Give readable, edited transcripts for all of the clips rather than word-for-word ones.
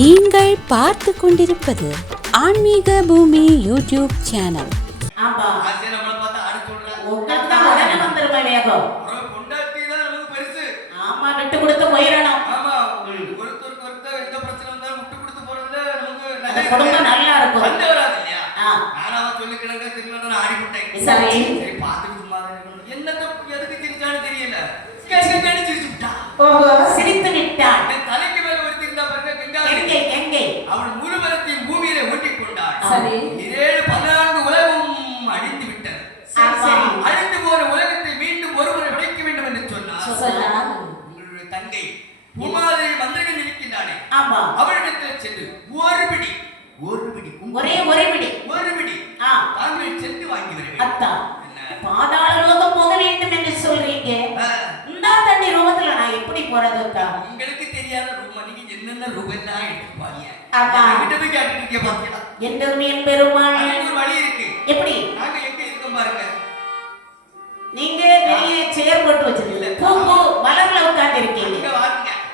நீங்கள் பார்த்து கொண்டிருப்பது ஆன்மீக பூமி யூடியூப் சேனல். சிரித்து விட்டார். அவள் முழுவலத்தையும் பூமியிலே ஓட்டிக் கொண்டாள். 7-14 உலகம் அழிந்து விட்டது. அழிந்து போன உலகத்தை மீண்டும் ஒருமுறை படைக்க வேண்டும் என்று சொன்னார். உங்களுடைய தங்கை பூமாதேவி மந்திரங்கள் இருக்கின்றானே, அவளிடத்தில் சென்று ஒரு பிடி தாங்கள் சென்று வாங்கி வருவேன். பாதாள லோகம் போக வேண்டும் என்று சொல்றீங்க. இந்த தண்ணி ரூபத்துல நான் எப்படி போறது? உங்களுக்கு தெரியாத ரூபம், நீங்க என்னென்ன ரூபம் தான் எடுத்துப்பாங்க. என் பெருமாள் ஒரு வழி இருக்கு. எப்படி? நாங்க எங்க இருக்கோம் பாருங்க. நீங்க வெளிய சேர் போட்டு வச்சிருக்கீங்க, பூ மலர்ல உட்கார்ந்து இருக்கீங்க.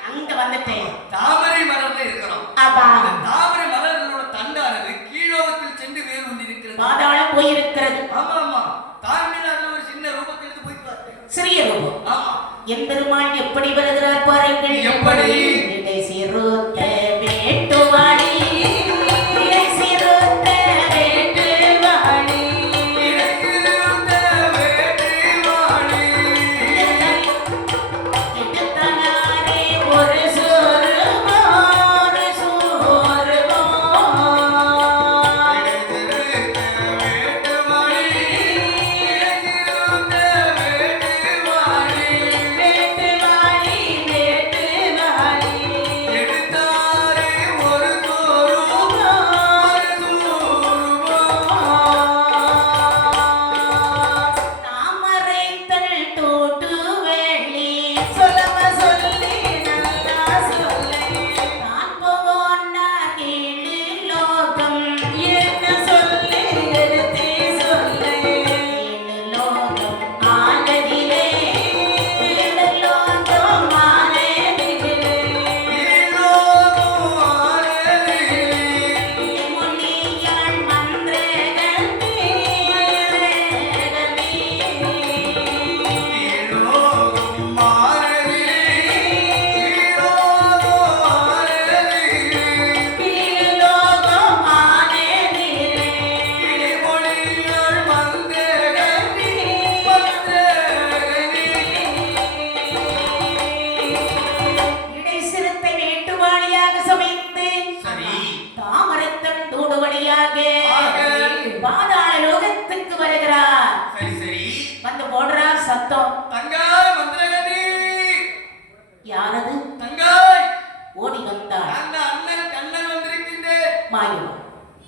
அங்க வந்துட்டேன். தாமரை மலர்ல இருக்கிறோம். அந்த தாமரை மலர்களோட தண்டானது கீழோகத்தில் சென்று வேறு கொண்டிருக்கிறது. பாதாளம் போயிருக்கிறது. ஆமா. தாங்கள் அதுல ஒரு சின்ன ரூபத்தை எடுத்து போய் பாருங்க. சிறிய ரூபம். என் பெருமாள் எப்படி வருகிறார் பாருங்கள். எப்படி? சிறுத்த வேட்டுவாடி பாதாள லோகத்துக்கு வருகிறார். வந்து போடுறார் சத்தம். தங்காய் மந்திரகதி. யாரது? தங்காய் ஓடி வந்தார். அந்த அண்ணன் கண்ணன் வந்திருக்கின்றேன். மாயவா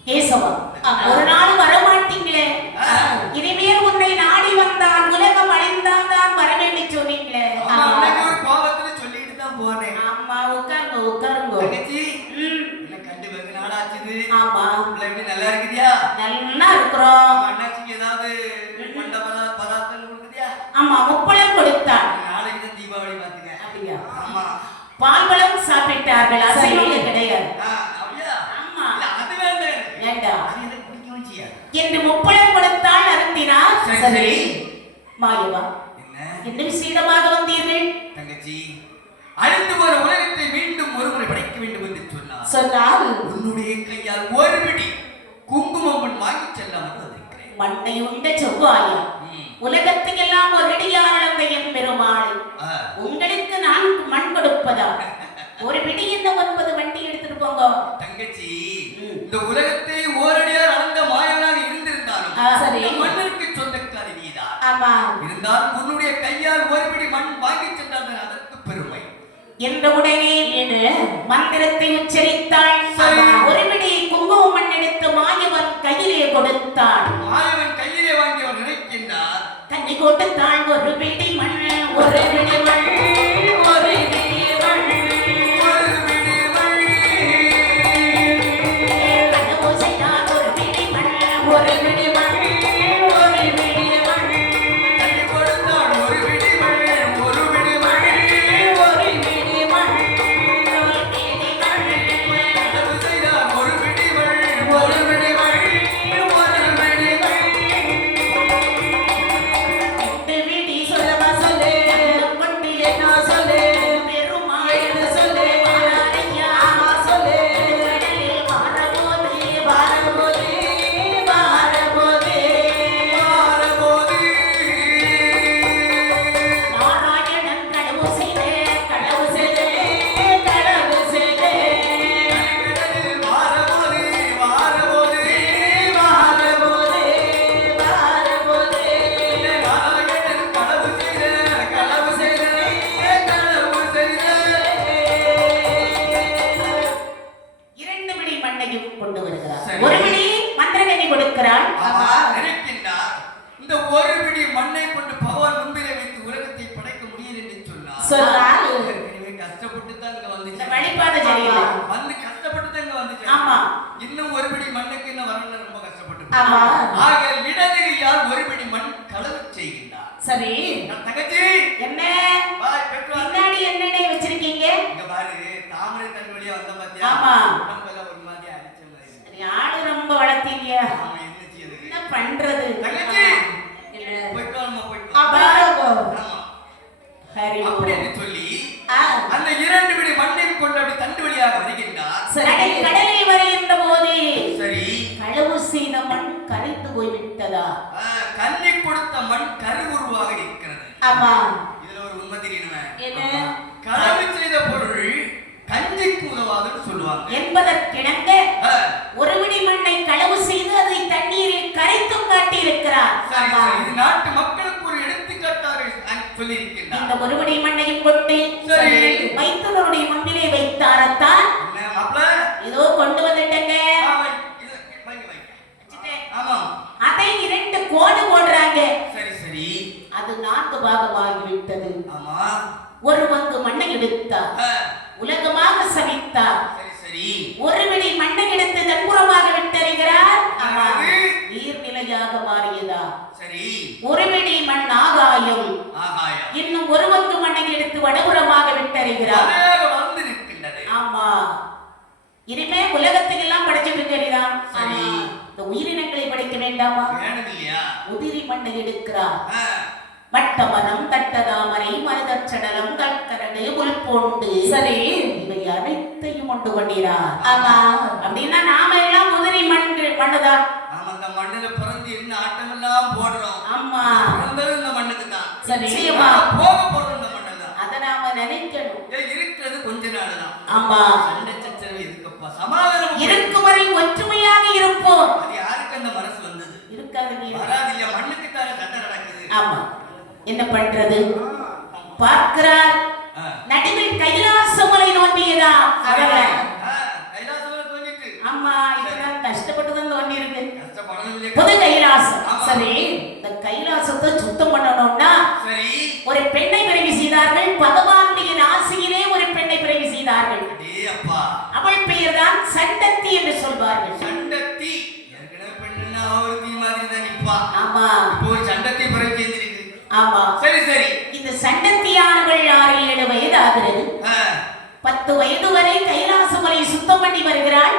கேசவா, ஒரு நாள் வரமாட்டீங்களே. இனிமேல் உன்னை நாடி வந்தான் உலகம் அழிந்தான் தான் வர வேண்டி சொன்னீங்களே. ஒரு கோபத்துல சொல்லிட்டு தான் போனேன். ஆமா, உட்காருங்க. தங்கச்சி, என்ன கண்டு வெகு நாளாச்சுது. ஆமா, எப்படி நல்லா இருக்குதியா? நல்லா இருக்கிறோம். அண்ணாச்சிக்கு ஏதாவது கொண்ட பதார்த்தம் கொடுக்குதியா? ஆமா, முப்பழம் கொடுத்தான். நாளைக்கு தான் தீபாவளி பாத்துங்க. அப்படியா? ஆமா. பால்பழம் சாப்பிட்டார்கள். அசைவம் கிடையாது. அப்படியா? ஆமா. அது வேண்டாம். வேண்டாம். அது எனக்கு பிடிக்கவும் செய்யாது. என்று முப்பழம் கொடுத்தால் அருந்தினார். சரி. மாயவா, என்ன விசேடமாக வந்தீர்கள்? தங்கச்சி, அழிந்து போற உலகத்தை மீண்டும் ஒருமுறை படைக்க வேண்டும் என்று சொன்னால் உன்னுடைய கையால் ஒரு பிடி குங்குமம் வாங்கி செல்லாமல் வந்திருக்கிறேன். மண்ணை உண்ட செவ்வாயா, உலகத்துக்கெல்லாம் ஒரு இடியால் அளந்த என் பெருமாள், உங்களுக்கு நான் மண் கொடுப்பதா? ஒரு பிடி என்ன 9 வண்டி எடுத்துட்டு போங்க. தங்கச்சி, இந்த உலகத்தை ஓரடியார் அளந்த மாயனாக இருந்திருந்தாலும் மண்ணிற்கு சொந்தக்காரி நீதான். ஆமா. இருந்தாலும் உன்னுடைய கையால் ஒரு பிடி மண் வாங்கி சென்றால் அதற்கு பெருமை என்ற உடனே மந்திரத்தை உச்சரித்தாள். ஒரு பிடி குங்கும மண் எடுத்து மாயவன் கையிலே கொடுத்தாள். மாயவன் கையிலே வாங்கி அவர் நினைக்கின்றார். தண்ணி கொடுத்தாள். ஒரு பிடி மண், ஒரு பிடி மண், ஒரு பிடி மண், ஒரு பிடி மண். ஒரு பிடி மண், ஒரு பிடி மண், ஒரு பிடி மண். தண்ணி கொடுத்தாள். ஒரு பிடி மண், ஒரு பிடி மண், ஒரு பிடி மண். நினைக்கின்றார் இந்த ஒரு பிடி மண்ணை கொண்டு பகவான் முன்பிலே வைத்து உலகத்தை படைக்க முடியல என்று சொன்னார். ஏற்கனவே கஷ்டப்பட்டு தான் இங்க வந்துச்சு. வழிபாடு சரியில்லை. வந்து கஷ்டப்பட்டு தான் இங்க வந்துச்சு. ஆமா. இன்னும் ஒரு பிடி மண்ணுக்கு இன்னும் வரணும் ரொம்ப கஷ்டப்பட்டு. ஆக இடது கையால் ஒரு பிடி மண் களவு செய்கின்றார். சரி. தங்கச்சி என்ன? பின்னாடி என்னடே வச்சிருக்கீங்க? இங்க பாரு தாமரை தண்ணி வழியா வந்த பாத்தியா? ஆமா. உடம்பெல்லாம் ஒரு மாதிரி அடிச்ச மாதிரி. சரி ஆளு ரொம்ப வளர்த்தீங்க. ஆமா என்ன செய்யுது? என்ன பண்றது? தங்கச்சி இல்ல. போய்க்கோமா போய்க்கோ. ஆமா. ஹரி அப்படின்னு சொல்லி அந்த இரண்டு பிடி மண்ணை கொண்டு அப்படி தண்டு வழியாக வருகின்றார். கடலில் வருகின்ற போது சரி களவு செய்த மண் கரைத்து போய்விட்டதா? கண்ணி கொடுத்த மண் கருவுருவாக இருக்கிறது. ஆமா. இதுல ஒரு உண்மை தெரியணுமே. என்ன? களவு செய்த பொருள் கஞ்சிக்கு உதவாதுன்னு சொல்லுவாங்க என்பதற்கிணங்க ஒரு பிடி மண்ணை களவு செய்து அதை தண்ணீரில் கரைத்தும் காட்டியிருக்கிறார். இது நாட்டு மக்களுக்கு ஒரு எடுத்துக்காட்டாக சொல்லி இருக்கின்றார். இந்த ஒரு பிடி மண்ணையும் கொண்டு வைத்தவருடைய முன்பிலே வைத்தாரத்தான் ஏதோ கொண்டு வந்துட்டேங்க. அதை 2 கோடு போடுறாங்க. சரி சரி. அது 4 பாகமாகிவிட்டது. ஆமா. ஒரு பங்கு மண்ணை எடுத்தார், உலகமாக சமைத்தார். சரி சரி. ஒரு பிடி மண்ணை எடுத்து தன்புறமாக விட்டறிகிறார். நீர்நிலையாக மாறியதா? சரி. ஒரு பிடி மண் ஆகாயம். ஆகாயம். இன்னும் ஒரு பங்கு மண்ணை எடுத்து வடபுறமாக விட்டறிகிறார். ஆமா. இனிமே உலகத்துக்கு எல்லாம் படைச்சிட்டு இருக்கிறான். சரி. இந்த உயிரினங்களை படைக்க வேண்டாமா? வேணவில்லையா? உதிரி மண்ணை எடுக்கிறார். வட்டமரம், தட்டதாமரை, மருதச்சடலம், கற்கரடு, புல்போண்டு, சரி இவை அனைத்தையும் கொண்டு கொண்டிறார். ஆமா. அப்படின்னா நாம எல்லாம் உதிரி மண்ணுதான். நாம அந்த மண்ணுல பிறந்து என்ன ஆட்டம் எல்லாம் போடுறோம். ஆமா. பிறந்தது இந்த மண்ணுக்கு தான். நிச்சயமா போக போறோம் இந்த மண்ணு தான். அத நாம நினைக்கணும். இருக்கிறது கொஞ்ச நாள் தான். ஆமா. சண்டை சச்சரவு இருக்குப்பா. சமாதானம் இருக்கும் வரை ஒற்றுமையாக இருப்போம். அது யாருக்கு அந்த மனசு வந்தது? இருக்காது. வராது இல்லையா? மண்ணுக்கு தானே சண்டை நடக்குது. ஆமா. என்ன பண்றது? பார்க்கிறார் நடுவில் கைலாசமலை நோண்டியதா? கைலாசமலை தோண்டிட்டு. ஆமா. இதெல்லாம் கஷ்டப்பட்டு தான் தோண்டி இருக்கு. கஷ்டப்படணும். புது கைலாசம். சரி. இந்த கைலாசத்தை சுத்தம் பண்ணணும்னா சரி ஒரு பெண்ணை பிறவி செய்தார்கள். பகவானுடைய ஆசையிலே ஒரு பெண்ணை பிறவி செய்தார்கள். அப்பா. அவள் பெயர் தான் சண்டத்தி என்று சொல்வார்கள். சண்டத்தி. ஏற்கனவே பெண்ணுன்னா ஒரு தீ மாதிரி தான் நிப்பா. ஆமா. இப்போ ஒரு சண்டத்தி பிறவி செய்திருக்கு. ஆமா. சரி சரி. இந்த சண்டத்தியானவள் 6-7 வயது ஆகிறது. 10 வயது வரை கைலாசமலை சுத்தம் பண்ணி வருகிறாள்.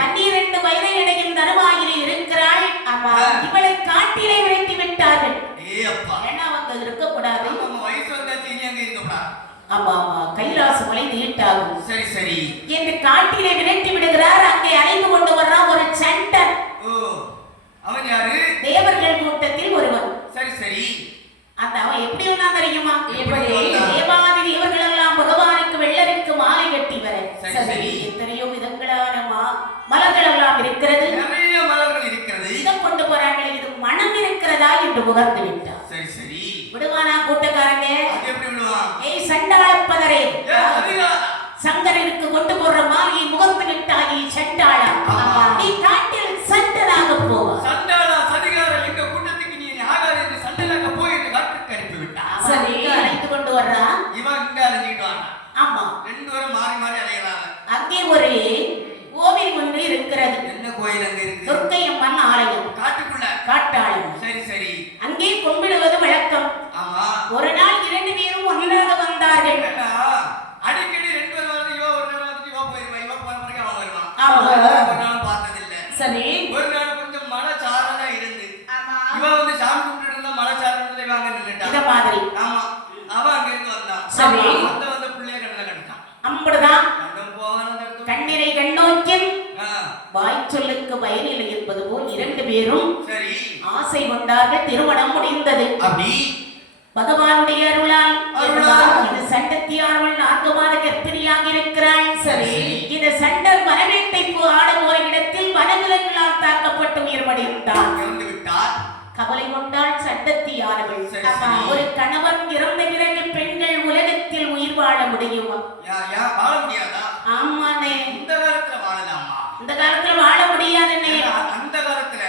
12 வயதை அடையும் தருவாயிலே இருக்கிறாள். ஆமா. இவளை காட்டிலே விரட்டி விட்டார்கள். ஏன்னா அவங்க இருக்கக்கூடாது. ஆமா ஆமா. கைலாசமலை நீட்டாகும். சரி சரி என்று காட்டிலே விரட்டி விடுகிறார். அங்கே அழைத்து கொண்டு வர்றான் ஒரு சண்டன். அவன் யாரு? தேவர்கள் கூட்டத்தில் ஒருவன். சரி சரி. அந்த அவன் எப்படி வந்தா தெரியுமா? தேவாதி தேவர்கள் எல்லாம் பகவானுக்கு வெள்ளருக்கு மாலை கட்டி வர. சரி. எத்தனையோ விதங்களான மலர்கள் எல்லாம் இருக்கிறது. நிறைய மலர்கள் இருக்கிறது. இதை கொண்டு போறாங்களே, இது மனம் இருக்கிறதா என்று முகர்ந்து விட்டார். சரி சரி. விடுவானா கூட்டக்காரங்க? எப்படி விடுவான்? ஏய் சண்டாளப்பதரே, சங்கரனுக்கு கொண்டு போற மாலையை முகர்ந்து விட்டாய் சண்டாளா. நீ காட்டில் சண்டனாக போவா. சண்டாளா சதிகார எங்க கூட்டத்துக்கு நீ ஆகாது என்று சண்டனாக போய் என்று காட்டுக்கு அனுப்பி விட்டான். சரி. அழைத்து கொண்டு வர்றா. இவன் இங்க அலைஞ்சிட்டு வரான். ஆமா. 2 பேரும் மாறி மாறி அலையறாங்க. அங்கே ஒரு கோவில் ஒன்று இருக்கிறது. என்ன கோயில் அங்க இருக்கு? துர்க்கை அம்மன் ஆலயம். காட்டுக்குள்ள. காட்டாலயம். சரி சரி. அங்கே கும்பிடுவது வழக்கம். ஆமா. ஒரு நாள் 2 பேரும் ஒன்றாக வந்தார்கள். அடிக்கடி 2 பேர் வந்து இவ ஒரு நாள் வந்து இவ போயிருவா. இவ போற பிறகு அவன் வருவான். ஆமா. ஒரு நாள் பார்த்தது இல்ல. சரி. ஒரு நாள் கொஞ்சம் மழை சாரலா இருந்து. ஆமா. இவ வந்து சாமி கும்பிட்டு இருந்தா மழை சாரலா வாங்க நின்னுட்டா. இந்த மாதிரி. ஆமா. அவன் அங்க இருந்து வந்தான். சரி. அந்த புள்ளைய கண்ணல கடிச்சான். அம்படுதான். கண்டம் போவான அந்த இடத்துல கண்ணிரை கண்ணோக்கின் வாய் சொல்லுக்கு பயனில்லை என்பது போல் 2 பேரும் சரி ஆசை கொண்டார்கள். திருமணம் முடிந்தது. அப்படி பகவானுடைய அருளால் இந்த சண்டத்தியானவள் 4 மாத கர்ப்பிணியாக இருக்கிறாள். சரி. இந்த சண்டர் வரவேட்டை ஆடும் ஒரு இடத்தில் வனவிலங்குகளால் தாக்கப்பட்டு உயிர்மடைந்தார். இறந்து விட்டார். கவலை கொண்டாள் சண்டத்தியானவள். ஒரு கணவன் இறந்த பிறகு பெண்கள் உலகத்தில் உயிர் வாழ முடியுமா? வாழ முடியாதா? ஆமாண்ணே. இந்த காலத்துல வாழலாமா? இந்த காலத்துல வாழ முடியாதுன்னே. அந்த காலத்துல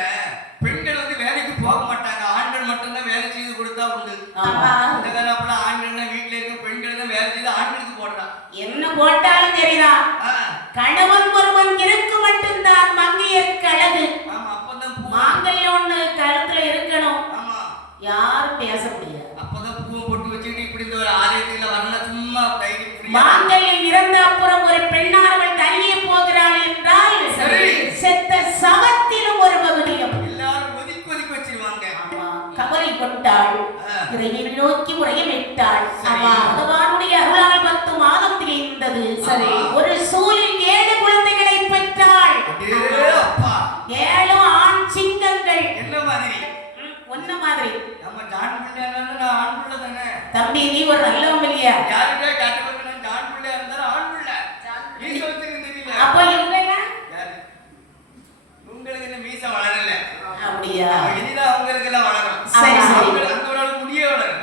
விட்டாள். சரி. பகவானுடைய அருளால் 10 மாதம் தேய்ந்தது. சரி. ஒரு சூழில் 7 குழந்தைகளை பெற்றாள். அடே அப்பா 7 ஆண் சிங்கங்கள். என்ன மாதிரி ஒன்ன மாதிரி. நம்ம ஜான் பிள்ளையா நான் ஆண் பிள்ளை தானே. தம்பி நீ ஒரு நல்லவன் இல்லையா? யாருக்கே காட்டுறது நான் ஜான் பிள்ளையா இருந்தாலும் ஆண் பிள்ளை. நீ சொல்லிருந்தீங்க. அப்ப இல்லையா? யாரு? உங்களுக்கு என்ன மீசை வளரல. அப்படியா? இனிதான் அவங்களுக்கு எல்லாம் வளரும். சரி சரி. அவங்களுக்கு அந்த ஒரு முடியே வளரல.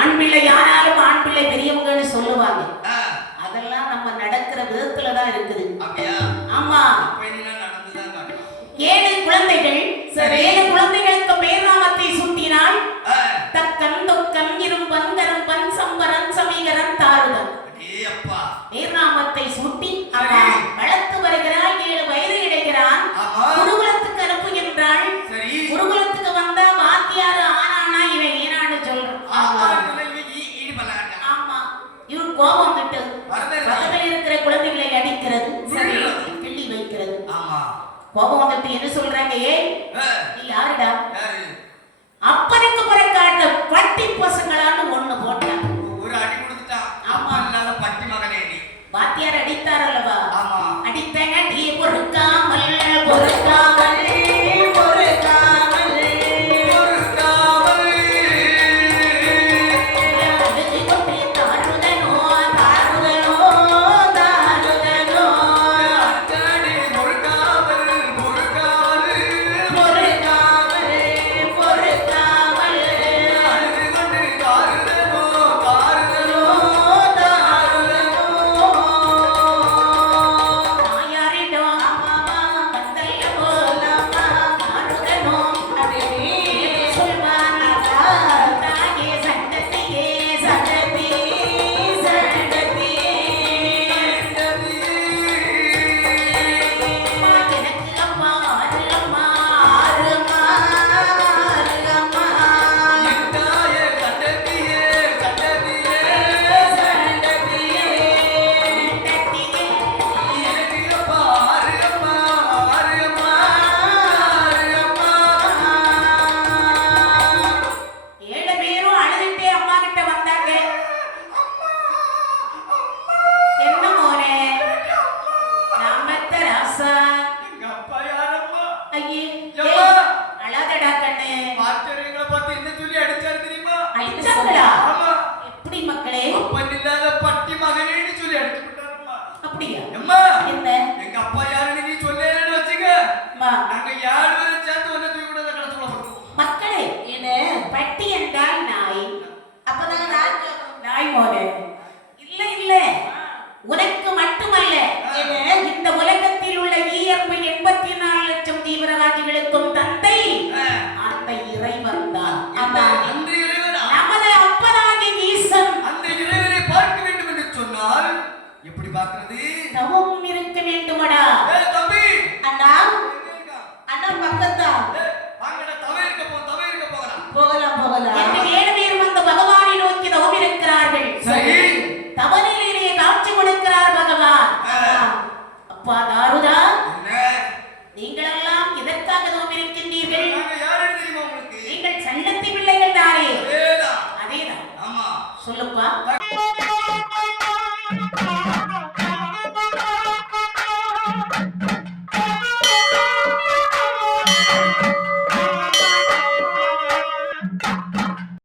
ஆண் பிள்ளை யாராலும் ஆண் பிள்ளை பெரியவங்கன்னு சொல்லுவாங்க. ஆ. அதெல்லாம் நம்ம நடக்கிற விதத்துல தான் இருக்குது. அப்படியா? ஆமா. அப்ப இனிதான் நடந்துதான் காட்டும். 7 குழந்தைகள். சரி. 7 குழந்தைகளுக்கு பேர்நாமத்தை சூட்டினாள். ஆ. தக்கன் தொக்கன் இரும்பன் கரும்பன் சம்பரன் சமீகரன் தாருகன். அடே அப்பா பேர்நாமத்தை சூட்டி சரி. வளர்த்து வருகிறாள். 7 வயது கிடைக்கிறான். ஆமா. குருகுலத்துக்கு அனுப்புகின்றாள். சரி. குருகுலத்துக்கு வந்தா வாத்தியார் ஆனானா இவன் ஏனான்னு சொல்றான். ஆமா ஈடு பண்ணாங்க. ஆமா. இவன் கோபம் விட்டு வரதே பக்கத்தில் இருக்கிற குழந்தைகளை அடிக்கிறது. சரி. கிள்ளி வைக்கிறது. ஆமா. கோபம் வந்துட்டு என்ன சொல்றாங்க? ஏய் ஆ. நீ யாருடா? யாரு? அப்பனுக்கு பிறக்காட்ட பட்டி பசங்களான்னு ஒண்ணு போட்டான். ஒரு அடி கொடுத்துட்டான். ஆமா. அப்பா இல்லாத பட்டி மகனே நீ. வாத்தியார் அடித்தார் அல்லவா? ஆமா. அடித்தங்க டீ பொறுக்காமல் பொறுக்காமல் பொறுக்காமல் அழுது கொண்டு தாருதனோ தாருதனோ தாருதனோ அத்தாடி முறுக்காமல் முறுக்காமல் பொறுக்காமல் பொறுக்காமல் அழுது கொண்டு காருதனோ காருதனோ தாயாரிடோ அம்மாமா வந்தல்ல போலாமா தாருதனோ அப்படின்னு சொல்வாங்க. தாயே சண்டத்தியே சண்டத்தி சண்டத்தி அம்மா எனக்கு அம்மா ஆறு அம்மா ஆறுமா ஆறுமா எந்தாயே கண்டத்தியே கண்டத்தியே சண்டத்தியே சண்டத்தியே எனக்கு அப்பா ஆறுகம்மா ஆறுகம்மா ஆறுகம்மா 7 பேரும் அழுதுட்டே அம்மா கிட்ட வந்தாங்க. என்ன மோனே? நான் பெத்த ராசா. எங்க அப்பா யாரம்மா? ஐயே எம்மா. அழாதடா கண்ணு. மாஸ்டர் எங்களை பார்த்து என்ன சொல்லி அடிச்சாரு தெரியுமா? அடிச்சாங்களா? ஆமா. எப்படி மக்களே? அப்பன் இல்லாத பட்டி மகனேன்னு சொல்லி அடிச்சு விட்டாரும்மா. அப்படியா? எம்மா. என்ன? எங்க அப்பா யாருன்னு நீ சொல்லேன்னு வச்சுக்க. அம்மா, நாங்க 7 பேரும் சேர்ந்து ஒண்ணு தூக்கி விட கடத்துக்குள்ள போட்டுருவோம். மக்களே என்ன பட்டி என்றால் நாய். அப்பதான் நாய் மோனே. இல்ல இல்ல உனக்கு மட்டுமல்ல இந்த உலகத்தில் உள்ள ஈயப்ப 84 லட்சம் தீவிரவாதிகளுக்கும் தந்தை அந்த இறைவன் தான். அந்த அன்று இறைவன் நமது அப்பனாகிய ஈசன். அந்த இறைவனை பார்க்க வேண்டும் என்று சொன்னால் எப்படி பார்க்கிறது? தவம் இருக்க வேண்டுமடா. ஏய் தம்பி, அண்ணா எங்க இருக்கான்? அண்ணா பக்கத்தான். ஏய், வாங்கடா, தவை இருக்க போகலாம். போகலாம் என்று 7 பேர் வந்து பகவானை நோக்கி தவம் இருக்கிறார்கள். சரி. தவநிலையிலே காட்சி கொடுக்கிறார் பகவான். ஆ. அப்பா